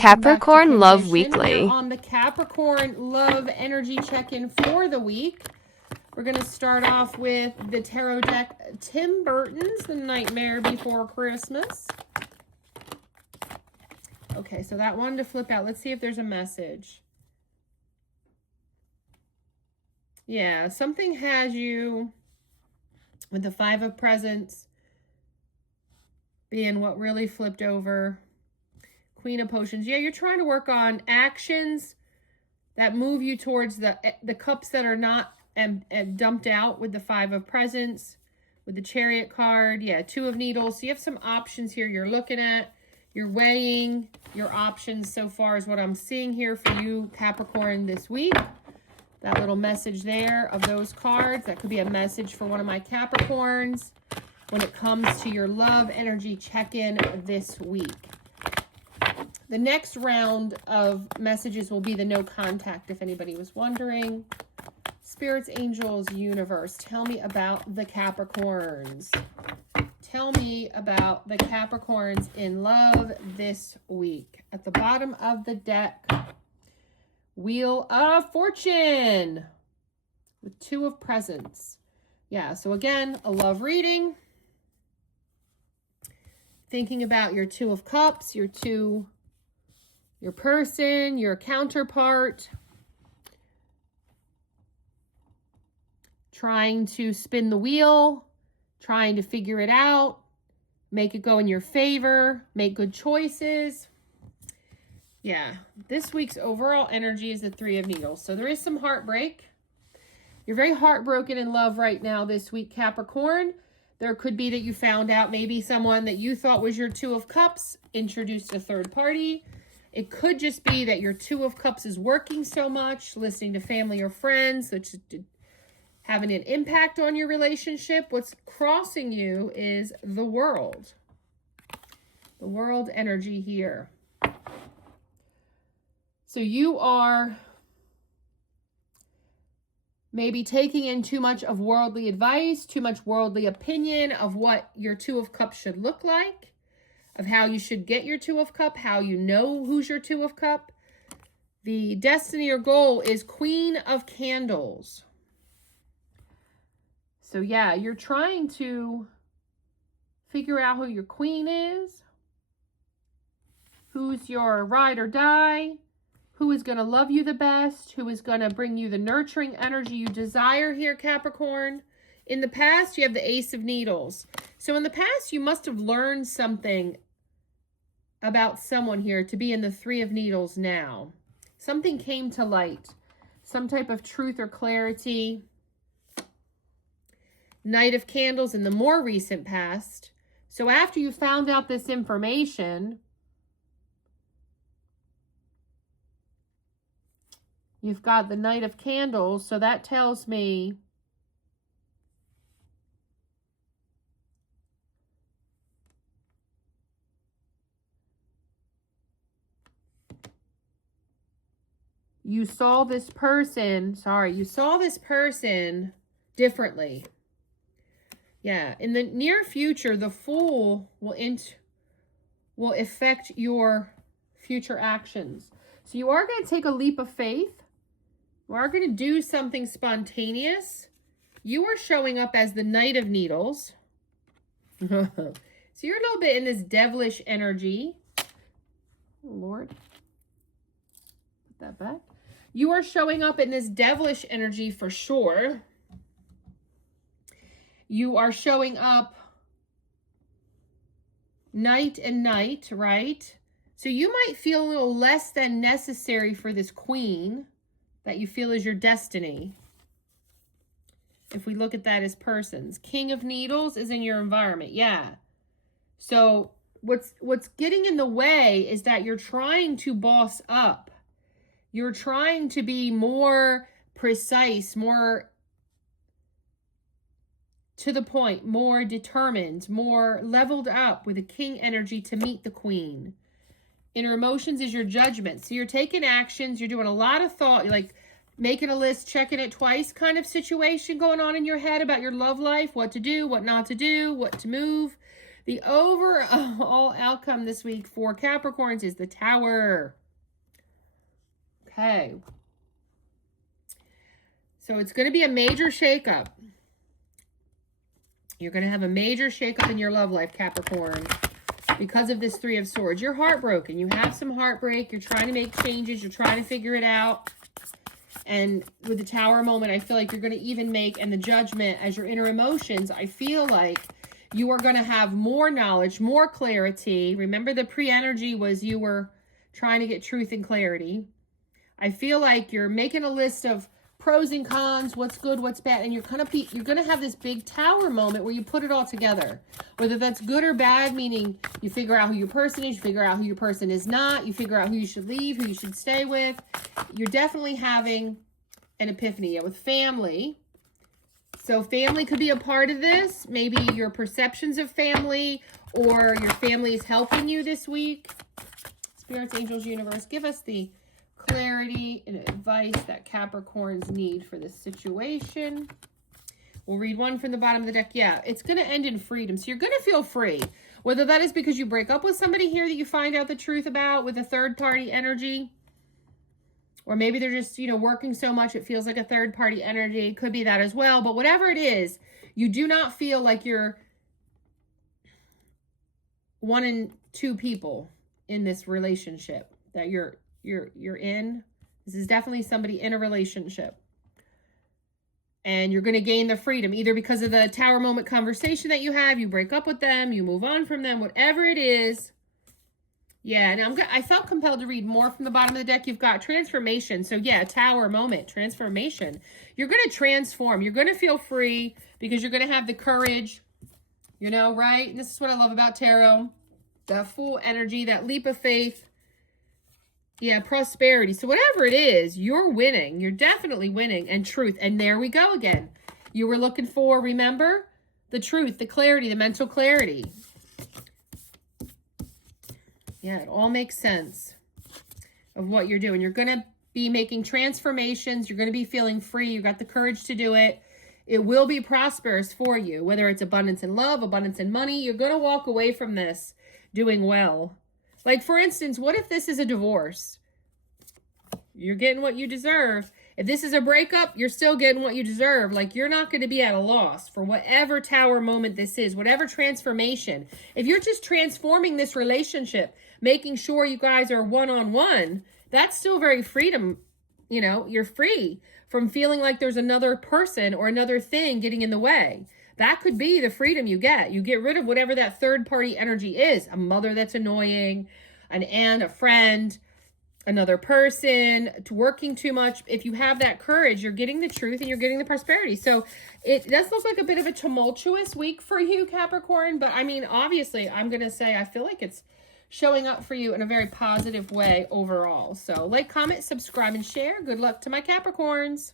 Capricorn Love Weekly. On the Capricorn Love Energy Check-In for the week, we're going to start off with the tarot deck Tim Burton's The Nightmare Before Christmas. Okay, so that one to flip out. Let's see if there's a message. Yeah, something has you with the Five of Presents being what really flipped over. Queen of Potions. Yeah, you're trying to work on actions that move you towards the cups that are not dumped out with the Five of Presents, with the Chariot card. Yeah, Two of Needles. So you have some options here you're looking at. You're weighing your options so far is what I'm seeing here for you, Capricorn, this week. That little message there of those cards. That could be a message for one of my Capricorns when it comes to your love energy check-in this week. The next round of messages will be the no contact, if anybody was wondering. Spirits, angels, universe, tell me about the Capricorns. Tell me about the Capricorns in love this week. At the bottom of the deck, Wheel of Fortune with Two of Presents. Yeah, so again, a love reading. Thinking about your Two of Cups, your person, your counterpart. Trying to spin the wheel, trying to figure it out, make it go in your favor, make good choices. Yeah, this week's overall energy is the Three of Needles. So there is some heartbreak. You're very heartbroken in love right now this week, Capricorn. There could be that you found out maybe someone that you thought was your Two of Cups introduced a third party. It could just be that your Two of Cups is working so much, listening to family or friends, which is having an impact on your relationship. What's crossing you is the World. The World energy here. So you are maybe taking in too much of worldly advice, too much worldly opinion of what your Two of Cups should look like, of how you should get your Two of Cup, how you know who's your Two of Cup. The destiny or goal is Queen of Candles. So yeah, you're trying to figure out who your queen is, who's your ride or die, who is going to love you the best, who is going to bring you the nurturing energy you desire here, Capricorn. In the past, you have the Ace of Needles. So in the past, you must have learned something about someone here to be in the Three of Needles now. Something came to light. Some type of truth or clarity. Knight of Candles in the more recent past. So after you found out this information, you've got the Knight of Candles. So that tells me you saw this person differently. Yeah, in the near future, the Fool will affect your future actions. So you are going to take a leap of faith. You are going to do something spontaneous. You are showing up as the Knight of Needles. So you're a little bit in this devilish energy. Oh, Lord. Put that back. You are showing up in this devilish energy for sure. You are showing up night and night, right? So you might feel a little less than necessary for this queen that you feel is your destiny. If we look at that as persons. King of Needles is in your environment. Yeah. So what's getting in the way is that you're trying to boss up. You're trying to be more precise, more to the point, more determined, more leveled up with a king energy to meet the queen. Inner emotions is your judgment. So you're taking actions. You're doing a lot of thought. You're like making a list, checking it twice kind of situation going on in your head about your love life, what to do, what not to do, what to move. The overall outcome this week for Capricorns is the Tower. Okay. So it's going to be a major shakeup. You're going to have a major shakeup in your love life, Capricorn, because of this Three of Swords. You're heartbroken. You have some heartbreak. You're trying to make changes. You're trying to figure it out. And with the Tower moment, I feel like you're going to even make, and the Judgment as your inner emotions, I feel like you are going to have more knowledge, more clarity. Remember, the pre-energy was you were trying to get truth and clarity. I feel like you're making a list of pros and cons, what's good, what's bad, and you're going to have this big Tower moment where you put it all together. Whether that's good or bad, meaning you figure out who your person is, you figure out who your person is not, you figure out who you should leave, who you should stay with. You're definitely having an epiphany. With family. So family could be a part of this. Maybe your perceptions of family, or your family is helping you this week. Spirits, angels, universe, give us the clarity and advice that Capricorns need for this situation. We'll read one from the bottom of the deck. Yeah, it's going to end in freedom. So you're going to feel free. Whether that is because you break up with somebody here that you find out the truth about with a third-party energy, or maybe they're just, working so much it feels like a third-party energy. It could be that as well. But whatever it is, you do not feel like you're one and two people in this relationship that you're in. This is definitely somebody in a relationship. And you're going to gain the freedom, either because of the Tower moment conversation that you have, you break up with them, you move on from them, whatever it is. Yeah, and I felt compelled to read more from the bottom of the deck. You've got transformation. So yeah, Tower moment, transformation. You're going to transform. You're going to feel free because you're going to have the courage, right? And this is what I love about tarot. That Fool energy, that leap of faith. Yeah, prosperity. So whatever it is, you're winning. You're definitely winning. And truth. And there we go again. You were looking for, remember? The truth, the clarity, the mental clarity. Yeah, it all makes sense of what you're doing. You're going to be making transformations. You're going to be feeling free. You got the courage to do it. It will be prosperous for you, whether it's abundance in love, abundance in money. You're going to walk away from this doing well. Like, for instance, what if this is a divorce? You're getting what you deserve. If this is a breakup, you're still getting what you deserve. Like, you're not going to be at a loss for whatever Tower moment this is, whatever transformation. If you're just transforming this relationship, making sure you guys are one-on-one, that's still very freedom. You're free from feeling like there's another person or another thing getting in the way. That could be the freedom you get. You get rid of whatever that third-party energy is. A mother that's annoying, an aunt, a friend, another person, working too much. If you have that courage, you're getting the truth and you're getting the prosperity. So it does look like a bit of a tumultuous week for you, Capricorn. But I mean, obviously, I'm going to say I feel like it's showing up for you in a very positive way overall. So like, comment, subscribe, and share. Good luck to my Capricorns.